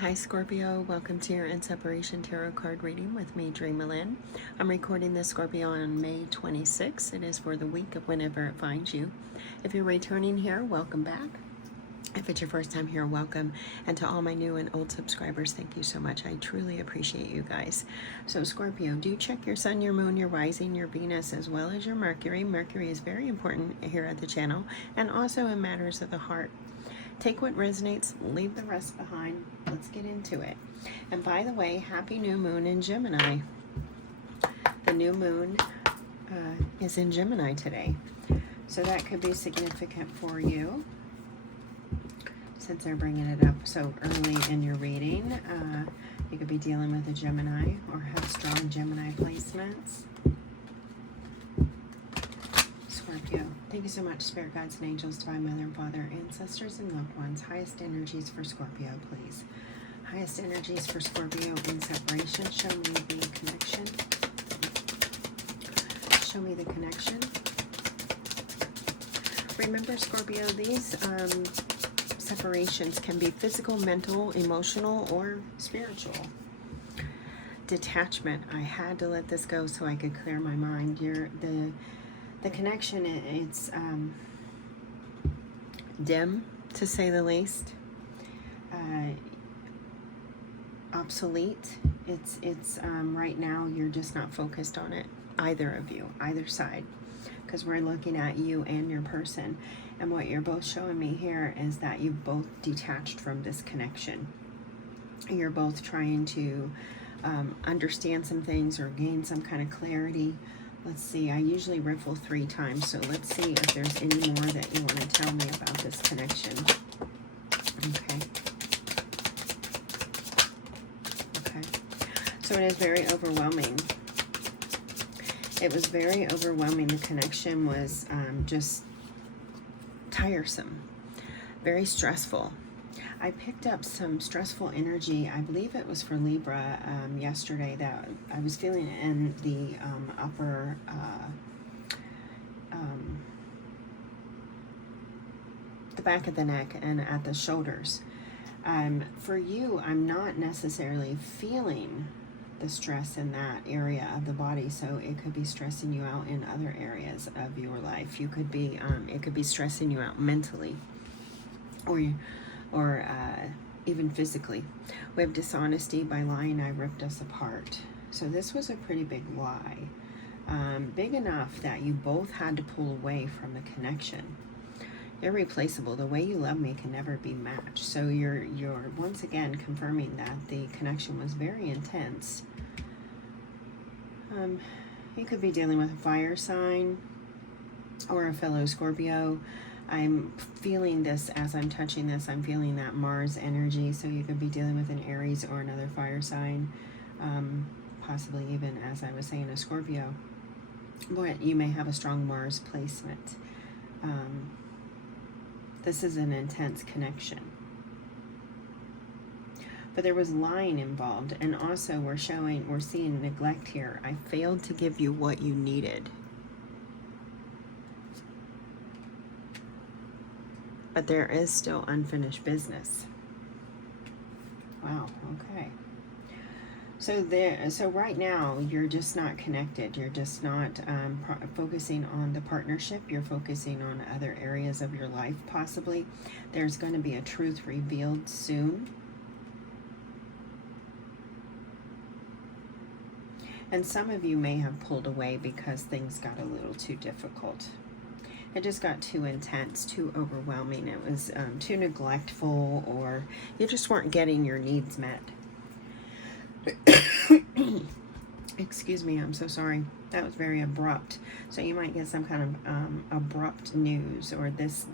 Hi Scorpio, welcome to your In Separation Tarot card reading with me, DreamaLynn. I'm recording this, Scorpio, on May 26th. It is for the week of whenever it finds you. If you're returning here, welcome back. If it's your first time here, welcome. And to all my new and old subscribers, thank you so much. I truly appreciate you guys. So Scorpio, do check your sun, your moon, your rising, your Venus, as well as your Mercury. Mercury is very important here at the channel and also in matters of the heart. Take what resonates, leave the rest behind. Let's get into it. And by the way, happy new moon in Gemini. The new moon is in Gemini today. So that could be significant for you, since they're bringing it up so early in your reading. You could be dealing with a Gemini or have strong Gemini placements. Scorpio, thank you so much, Spirit Guides and Angels, Divine Mother and Father, Ancestors and loved ones. Highest energies for Scorpio, please. Highest energies for Scorpio in separation. Show me the connection. Show me the connection. Remember, Scorpio, these separations can be physical, mental, emotional, or spiritual. Detachment. I had to let this go so I could clear my mind. The connection, it's dim, to say the least. Obsolete. It's right now you're just not focused on it, either of you, either side, because we're looking at you and your person. And what you're both showing me here is that you both detached from this connection. You're both trying to understand some things or gain some kind of clarity. Let's see, I usually riffle 3 times, so let's see if there's any more that you want to tell me about this connection. Okay. Okay. So it is very overwhelming. It was very overwhelming. The connection was just tiresome, very stressful. I picked up some stressful energy. I believe it was for Libra yesterday, that I was feeling in the upper the back of the neck and at the shoulders. For you, I'm not necessarily feeling the stress in that area of the body, so it could be stressing you out in other areas of your life. You could be it could be stressing you out mentally, or even physically. We have dishonesty. By lying, I ripped us apart. So this was a pretty big lie, big enough that you both had to pull away from the connection. Irreplaceable. The way you love me can never be matched. So you're once again confirming that the connection was very intense. You could be dealing with a fire sign or a fellow Scorpio. I'm feeling this as I'm touching this. I'm feeling that Mars energy. So you could be dealing with an Aries or another fire sign, possibly even, as I was saying, a Scorpio. But you may have a strong Mars placement. This is an intense connection. But there was lying involved, and also we're seeing neglect here. I failed to give you what you needed. But there is still unfinished business. Wow, okay. So right now, you're just not connected. You're just not focusing on the partnership. You're focusing on other areas of your life, possibly. There's going to be a truth revealed soon. And some of you may have pulled away because things got a little too difficult. It just got too intense, too overwhelming. It was too neglectful, or you just weren't getting your needs met. Excuse me, I'm so sorry. That was very abrupt. So you might get some kind of abrupt news, or this.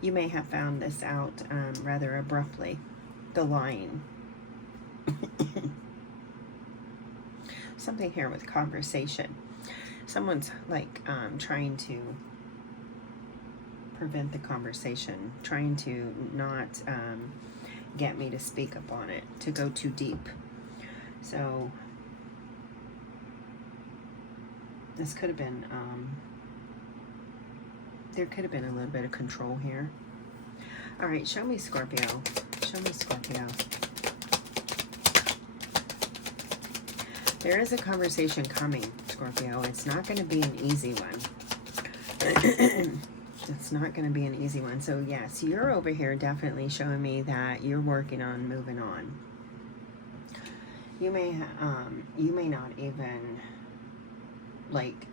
You may have found this out rather abruptly. The lying. Something here with conversation. Someone's like trying to prevent the conversation, trying to not get me to speak up on it, to go too deep. So this could have been, there could have been a little bit of control here. All right, show me Scorpio. Show Show me, Scorpio. There is a conversation coming, Scorpio. It's not going to be an easy one. It's not going to be an easy one. So yes, you're over here definitely showing me that you're working on moving on. You may not even like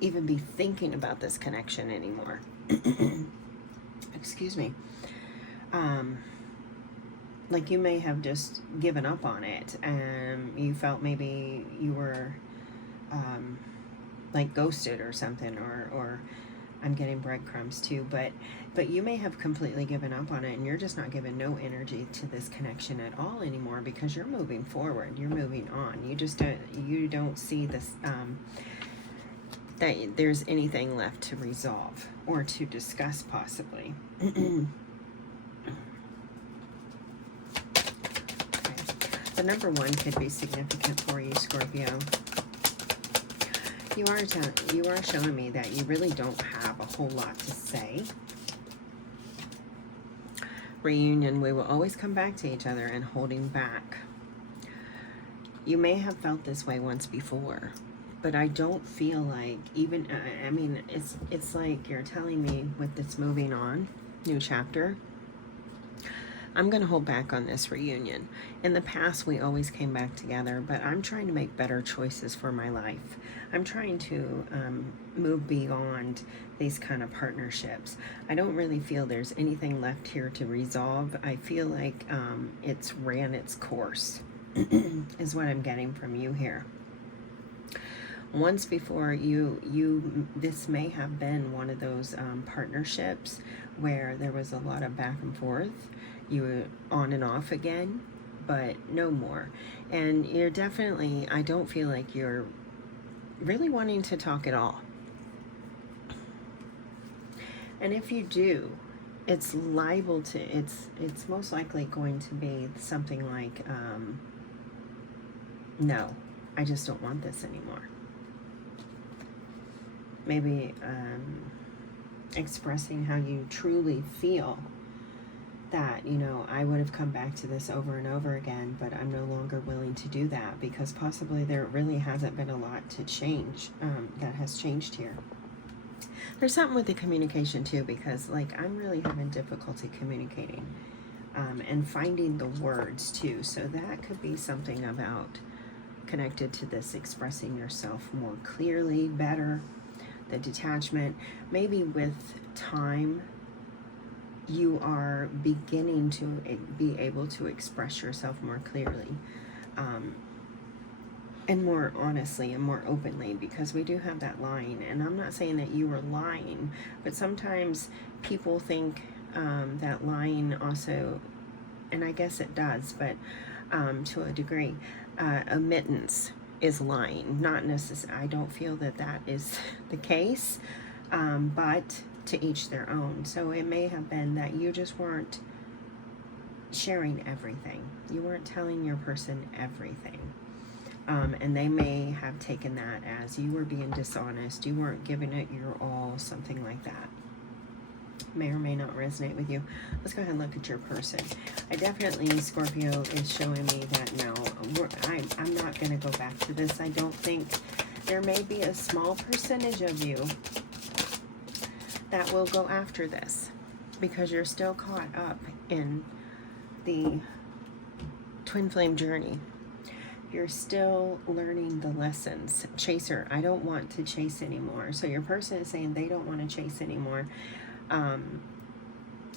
be thinking about this connection anymore. Excuse me. Like you may have just given up on it, and you felt maybe you were like ghosted or something, or I'm getting breadcrumbs too, but you may have completely given up on it, and you're just not giving no energy to this connection at all anymore, because you're moving forward, you're moving on. You don't see this that there's anything left to resolve or to discuss, possibly. Okay. The number one could be significant for you, Scorpio. You are showing me that you really don't have a whole lot to say. Reunion, we will always come back to each other, and holding back. You may have felt this way once before, but I don't feel like even, I mean, it's like you're telling me with this moving on, new chapter, I'm going to hold back on this reunion. In the past, we always came back together, but I'm trying to make better choices for my life. I'm trying to move beyond these kind of partnerships. I don't really feel there's anything left here to resolve. I feel like it's ran its course, is what I'm getting from you here. Once before, this may have been one of those partnerships where there was a lot of back and forth. You were on and off again, but no more. And you're definitely, I don't feel like you're really wanting to talk at all. And if you do, it's liable to, it's most likely going to be something like, no, I just don't want this anymore. Maybe expressing how you truly feel, that, you know, I would have come back to this over and over again, but I'm no longer willing to do that, because possibly there really hasn't been a lot to change that has changed here. There's something with the communication too, because like I'm really having difficulty communicating and finding the words too. So that could be something about connected to this expressing yourself more clearly, better, the detachment. Maybe with time you are beginning to be able to express yourself more clearly and more honestly and more openly, because we do have that line. And I'm not saying that you were lying, but sometimes people think that lying also, and I guess it does, but to a degree, omittance is lying. Not necessarily, I don't feel that that is the case, but to each their own. So it may have been that you just weren't sharing everything. You weren't telling your person everything. And they may have taken that as you were being dishonest. You weren't giving it your all, something like that. May or may not resonate with you. Let's go ahead and look at your person. I definitely, Scorpio is showing me that no, I'm not going to go back to this. I don't think, there may be a small percentage of you that will go after this, because you're still caught up in the twin flame journey. You're still learning the lessons. Chaser, I don't want to chase anymore. So your person is saying they don't want to chase anymore.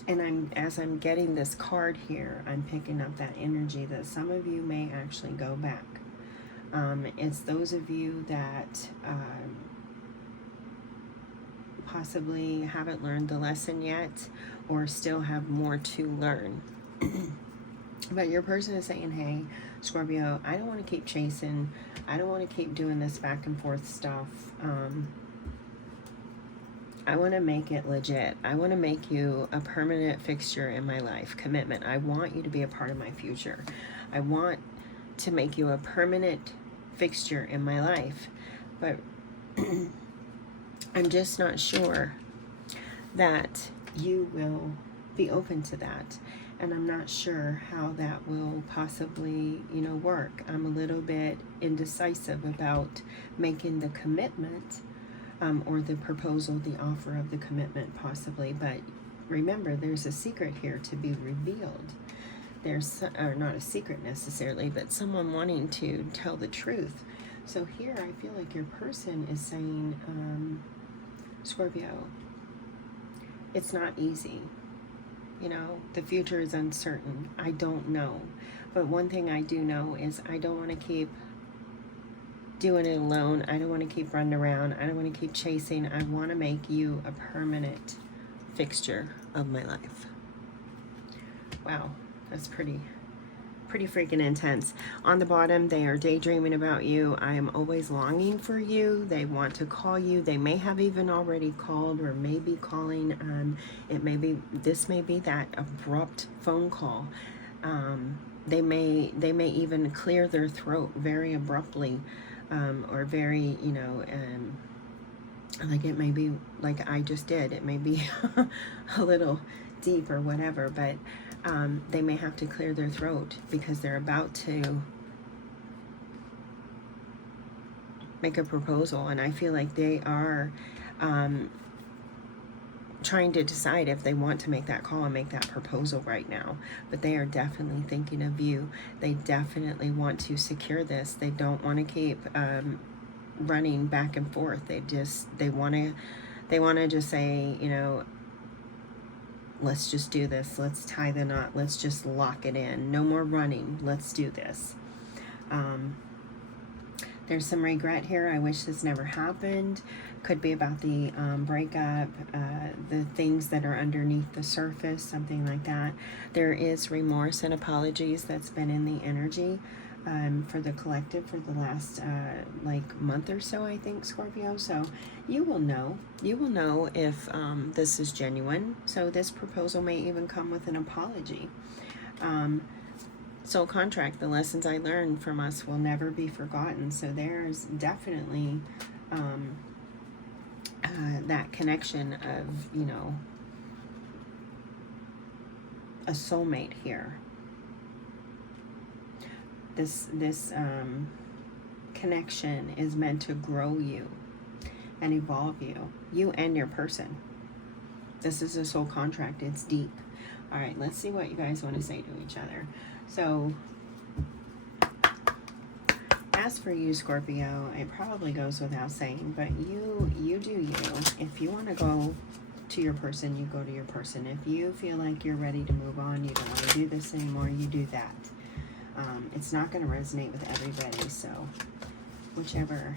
And as I'm getting this card here, I'm picking up that energy that some of you may actually go back. It's those of you that possibly haven't learned the lesson yet, or still have more to learn. But your person is saying, hey, Scorpio, I don't want to keep chasing. I don't want to keep doing this back and forth stuff. I want to make it legit. I want to make you a permanent fixture in my life. Commitment. I want you to be a part of my future. I want to make you a permanent fixture in my life. But I'm just not sure that you will be open to that. And I'm not sure how that will possibly, you know, work. I'm a little bit indecisive about making the commitment, or the proposal, the offer of the commitment possibly. But remember, there's a secret here to be revealed. There's, or not a secret necessarily, but someone wanting to tell the truth. So here I feel like your person is saying, Scorpio, it's not easy. You know, the future is uncertain. I don't know. But one thing I do know is I don't want to keep doing it alone. I don't want to keep running around. I don't want to keep chasing. I want to make you a permanent fixture of my life. Wow, that's pretty freaking intense. On the bottom, they are daydreaming about you. I am always longing for you. They want to call you. They may have even already called or may be calling. This may be that abrupt phone call. They may even clear their throat very abruptly, or very, you know, like it may be like I just did. It may be a little deep or whatever, but they may have to clear their throat because they're about to make a proposal. And I feel like they are trying to decide if they want to make that call and make that proposal right now. But they are definitely thinking of you. They definitely want to secure this. They don't want to keep running back and forth. They want to just say, you know, let's just do this. Let's tie the knot. Let's just lock it in. No more running. Let's do this. There's some regret here. I wish this never happened. Could be about the breakup, the things that are underneath the surface, something like that. There is remorse and apologies that's been in the energy for the collective for the last like month or so, I think, Scorpio. So you will know if this is genuine. So this proposal may even come with an apology. Soul contract, the lessons I learned from us will never be forgotten. So there's definitely that connection of, you know, a soulmate here. This connection is meant to grow you and evolve you and your person. This is a soul contract. It's deep. All right, let's see what you guys want to say to each other. So, as for you, Scorpio, it probably goes without saying, but you do you. If you want to go to your person, you go to your person. If you feel like you're ready to move on, you don't want to do this anymore, you do that. It's not going to resonate with everybody, so whichever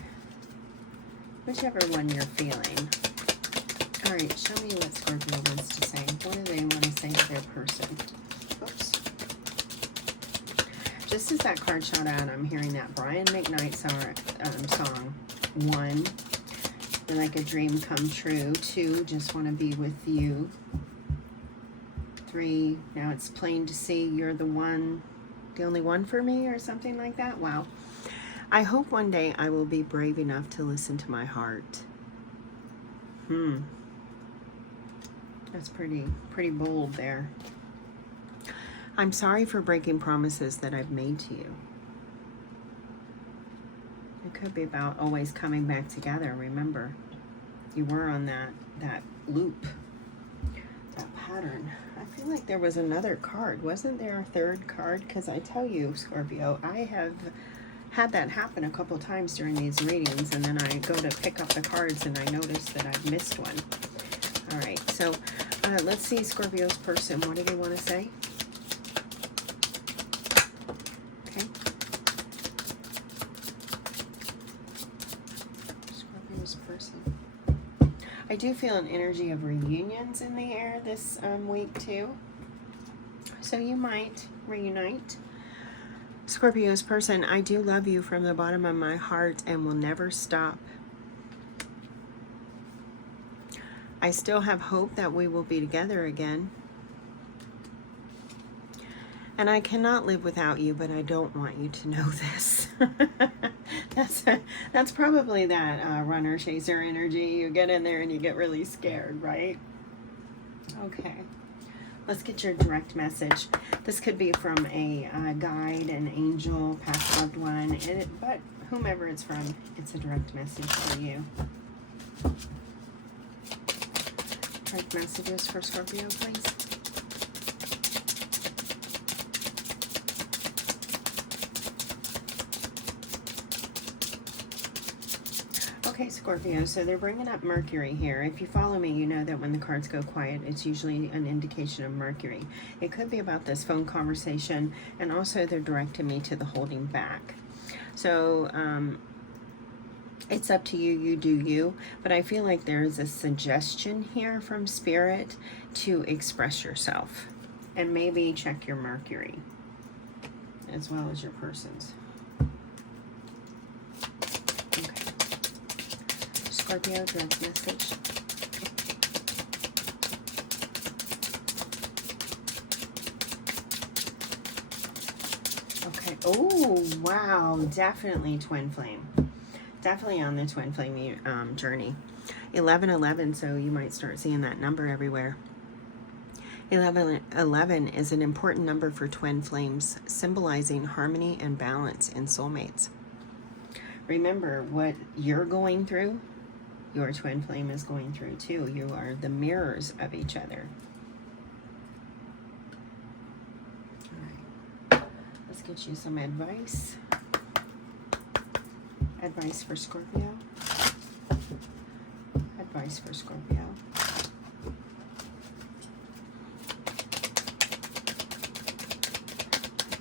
one you're feeling. All right, show me what Scorpio wants to say. What do they want to say to their person? Oops. Just as that card shot out, I'm hearing that Brian McKnight song. 1, like a dream come true. 2, just want to be with you. 3, now it's plain to see you're the one, the only one for me, or something like that. Wow. I hope one day I will be brave enough to listen to my heart. That's pretty bold there. I'm sorry for breaking promises that I've made to you. It could be about always coming back together. Remember, you were on that loop, that pattern. I feel like there was another card. Wasn't there a third card? Because I tell you, Scorpio, I have had that happen a couple times during these readings, and then I go to pick up the cards and I notice that I've missed one. All right, so let's see Scorpio's person. What do they want to say? Okay. Scorpio's person. I do feel an energy of reunions in the air this week too. So you might reunite. Scorpio's person, I do love you from the bottom of my heart and will never stop. I still have hope that we will be together again. And I cannot live without you, but I don't want you to know this. That's probably that runner chaser energy. You get in there and you get really scared, right? Okay. Let's get your direct message. This could be from a guide, an angel, past loved one, but whomever it's from, it's a direct message for you. Direct messages for Scorpio, please. Okay, Scorpio, so they're bringing up Mercury here. If you follow me, you know that when the cards go quiet, it's usually an indication of Mercury. It could be about this phone conversation, and also they're directing me to the holding back. So, it's up to you, you do you, but I feel like there's a suggestion here from Spirit to express yourself, and maybe check your Mercury, as well as your person's. Scorpio, direct message. Okay. Oh, wow. Definitely twin flame. Definitely on the twin flame journey. 1111, so you might start seeing that number everywhere. 1111 is an important number for twin flames, symbolizing harmony and balance in soulmates. Remember what you're going through, your twin flame is going through too. You are the mirrors of each other. All right, let's get you some advice. Advice for Scorpio. Advice for Scorpio.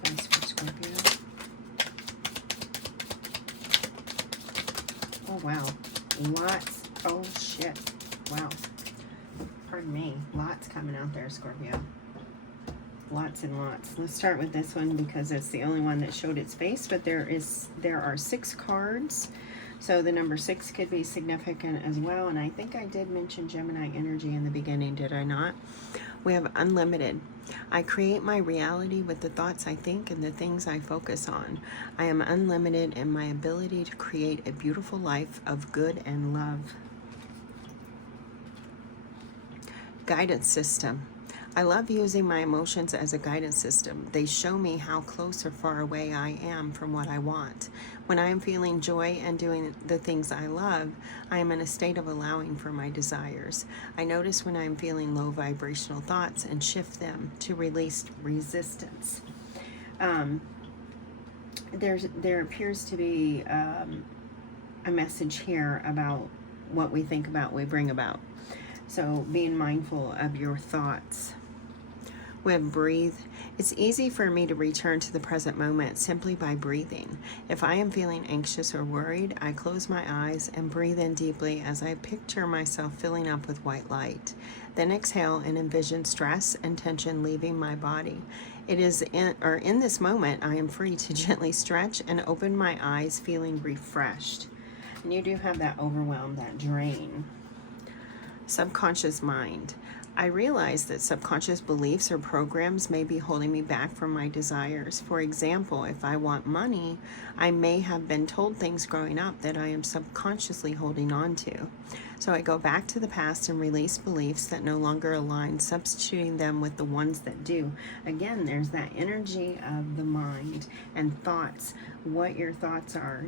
Advice for Scorpio. Oh, wow. Lots. Oh, shit. Wow. Pardon me. Lots coming out there, Scorpio. Lots and lots. Let's start with this one because it's the only one that showed its face, but there are 6 cards. So the number 6 could be significant as well. And I think I did mention Gemini energy in the beginning, did I not? We have unlimited. I create my reality with the thoughts I think and the things I focus on. I am unlimited in my ability to create a beautiful life of good and love. Guidance system. I love using my emotions as a guidance system. They show me how close or far away I am from what I want. When I am feeling joy and doing the things I love, I am in a state of allowing for my desires. I notice when I am feeling low vibrational thoughts and shift them to release resistance. There appears to be a message here about what we think about, we bring about. So being mindful of your thoughts. We have breathe. It's easy for me to return to the present moment simply by breathing. If I am feeling anxious or worried, I close my eyes and breathe in deeply as I picture myself filling up with white light. Then exhale and envision stress and tension leaving my body. It is in this moment, I am free to gently stretch and open my eyes feeling refreshed. And you do have that overwhelm, that drain. Subconscious mind. I realize that subconscious beliefs or programs may be holding me back from my desires. For example, if I want money, I may have been told things growing up that I am subconsciously holding on to. So I go back to the past and release beliefs that no longer align, substituting them with the ones that do. Again, there's that energy of the mind and thoughts, what your thoughts are.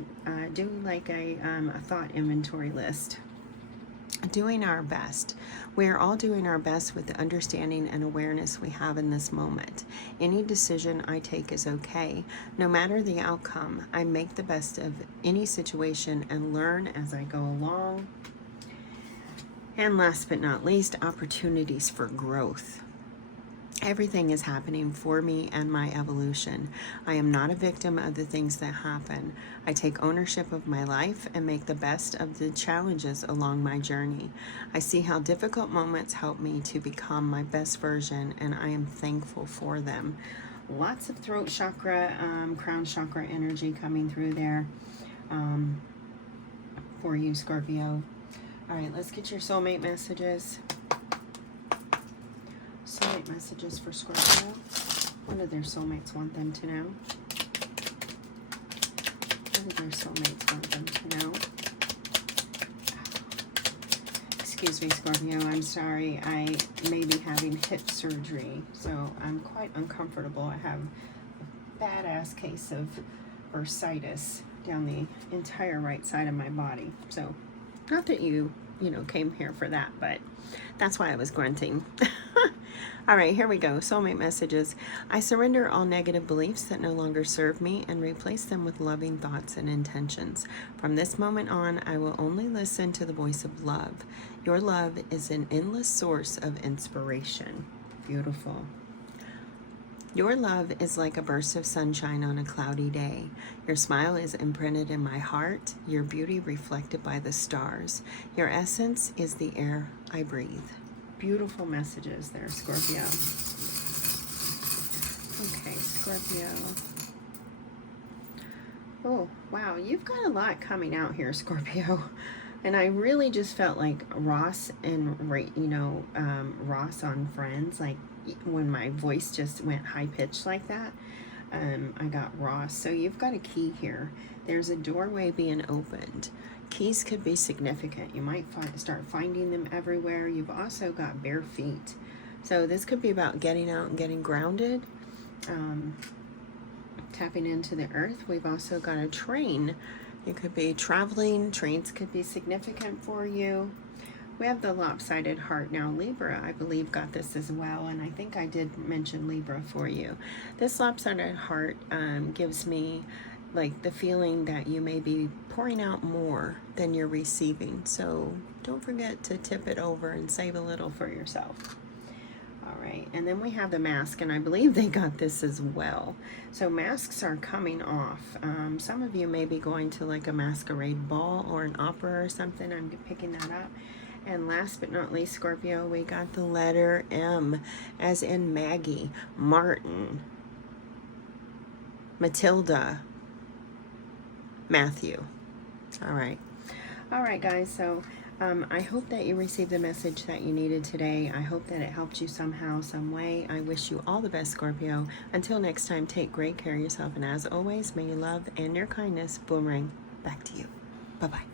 Do like a thought inventory list. Doing our best. We are all doing our best with the understanding and awareness we have in this moment. Any decision I take is okay. No matter the outcome, I make the best of any situation and learn as I go along. And last but not least, opportunities for growth. Everything is happening for me and my evolution. I am not a victim of the things that happen. I take ownership of my life and make the best of the challenges along my journey. I see how difficult moments help me to become my best version, and I am thankful for them. Lots of throat chakra, crown chakra energy coming through there for you, Scorpio. All right, let's get your soulmate messages. Soulmate messages for Scorpio. What do their soulmates want them to know? What do their soulmates want them to know? Excuse me, Scorpio. I'm sorry. I may be having hip surgery, so I'm quite uncomfortable. I have a badass case of bursitis down the entire right side of my body. So, not that you came here for that, but that's why I was grunting. All right, here we go. Soulmate messages. I surrender all negative beliefs that no longer serve me and replace them with loving thoughts and intentions. From this moment on, I will only listen to the voice of love. Your love is an endless source of inspiration. Beautiful. Your love is like a burst of sunshine on a cloudy day. Your smile is imprinted in my heart, your beauty reflected by the stars. Your essence is the air I breathe. Beautiful messages there, Scorpio. Okay, Scorpio. Oh, wow, you've got a lot coming out here, Scorpio. And I really just felt like Ross and, Ross on Friends, like when my voice just went high-pitched like that, I got Ross. So you've got a key here. There's a doorway being opened. Keys could be significant. You might start finding them everywhere. You've also got bare feet. So this could be about getting out and getting grounded, tapping into the earth. We've also got a train. You could be traveling. Trains could be significant for you. We have the lopsided heart now. Libra, I believe, got this as well, and I think I did mention Libra for you. This lopsided heart gives me like the feeling that you may be pouring out more than you're receiving. So don't forget to tip it over and save a little for yourself. All right, and then we have the mask, and I believe they got this as well. So masks are coming off. Some of you may be going to like a masquerade ball or an opera or something. I'm picking that up. And last but not least, Scorpio, we got the letter M, as in Maggie, Martin, Matilda, Matthew. All right, guys. So I hope that you received the message that you needed today. I hope that it helped you somehow, some way. I wish you all the best, Scorpio. Until next time, take great care of yourself. And as always, may your love and your kindness boomerang back to you. Bye-bye.